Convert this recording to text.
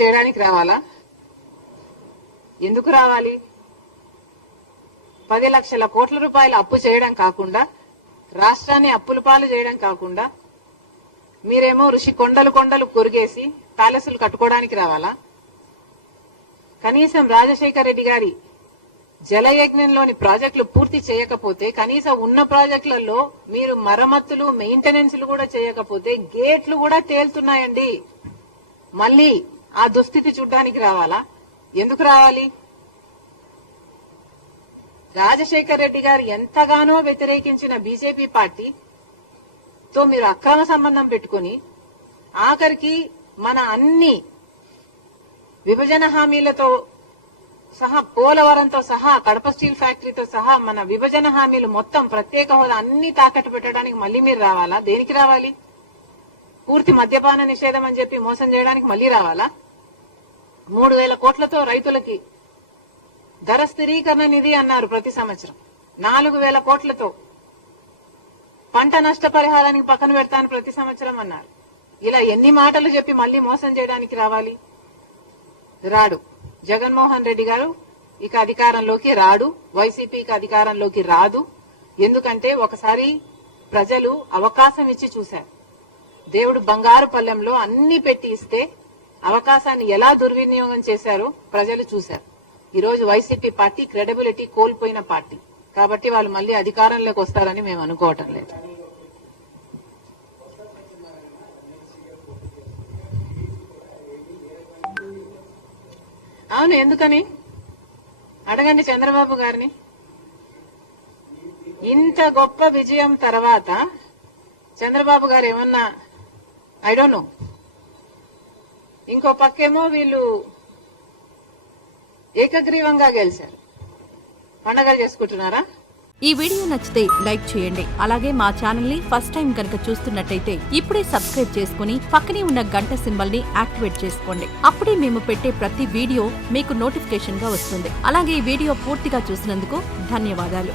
చేయడానికి రావాలా? ఎందుకు రావాలి? 10 లక్షల కోట్ల రూపాయల అప్పు చేయడం కాకుండా, రాష్ట్రాన్ని అప్పుల పాలు చేయడం కాకుండా, మీరేమో ఋషి కొండలు కొండలు కొరిగేసి ప్యాలెస్లు కట్టుకోవడానికి రావాలా? కనీసం రాజశేఖర రెడ్డి గారి జలయజ్ఞంలోని ప్రాజెక్టులు పూర్తి చేయకపోతే, కనీసం ఉన్న ప్రాజెక్టులలో మీరు మరమ్మతులు మెయింటెనెన్స్లు కూడా చేయకపోతే గేట్లు కూడా తేలుతున్నాయండి. మళ్ళీ ఆ దుస్థితి చూడ్డానికి రావాలా? ఎందుకు రావాలి? రాజశేఖర రెడ్డి గారు ఎంతగానో వ్యతిరేకించిన బీజేపీ పార్టీతో మీరు అక్రమ సంబంధం పెట్టుకుని ఆఖరికి మన అన్ని విభజన హామీలతో సహా, పోలవరంతో సహా, కడప స్టీల్ ఫ్యాక్టరీతో సహా మన విభజన హామీలు మొత్తం, ప్రత్యేక హోదా అన్ని తాకట్టు పెట్టడానికి మళ్ళీ మీరు రావాలా? దేనికి రావాలి? పూర్తి మద్యపాన నిషేధం అని చెప్పి మోసం చేయడానికి మళ్ళీ రావాలా? 3,000 కోట్లతో రైతులకి ధర స్థిరీకరణ నిధి అన్నారు ప్రతి సంవత్సరం. 4,000 కోట్లతో పంట నష్టపరిహారానికి పక్కన పెడతాను ప్రతి సంవత్సరం అన్నారు. ఇలా ఎన్ని మాటలు చెప్పి మళ్ళీ మోసం చేయడానికి రావాలి? రాడు. జగన్మోహన్ రెడ్డి గారు ఇక అధికారంలోకి రాడు, వైసీపీకి అధికారంలోకి రాదు. ఎందుకంటే ఒకసారి ప్రజలు అవకాశం ఇచ్చి చూశారు. దేవుడు బంగారు పల్లెంలో అన్ని పెట్టి ఇస్తే అవకాశాన్ని ఎలా దుర్వినియోగం చేశారో ప్రజలు చూశారు. ఈ రోజు వైసీపీ పార్టీ క్రెడిబిలిటీ కోల్పోయిన పార్టీ. కాబట్టి వాళ్ళు మళ్ళీ అధికారంలోకి వస్తారని మేము అనుకోవటం లేదు. అవును, ఎందుకని అడగండి చంద్రబాబు గారిని. ఇంత గొప్ప విజయం తర్వాత చంద్రబాబు గారు ఏమన్నా, ఐ డోంట్ నో, ఇంకో పక్కేమో వీళ్ళు ఏకగ్రీవంగా గెలిచారు, పండగలు చేసుకుంటున్నారా? ఈ వీడియో నచ్చితే లైక్ చేయండి. అలాగే మా ఛానల్ ని ఫస్ట్ టైం కనుక చూస్తున్నట్టయితే ఇప్పుడే సబ్స్క్రైబ్ చేసుకుని పక్కనే ఉన్న గంట సింబల్ ని యాక్టివేట్ చేసుకోండి. అప్పుడే మేము పెట్టే ప్రతి వీడియో మీకు నోటిఫికేషన్ గా వస్తుంది. అలాగే ఈ వీడియో పూర్తిగా చూసినందుకు ధన్యవాదాలు.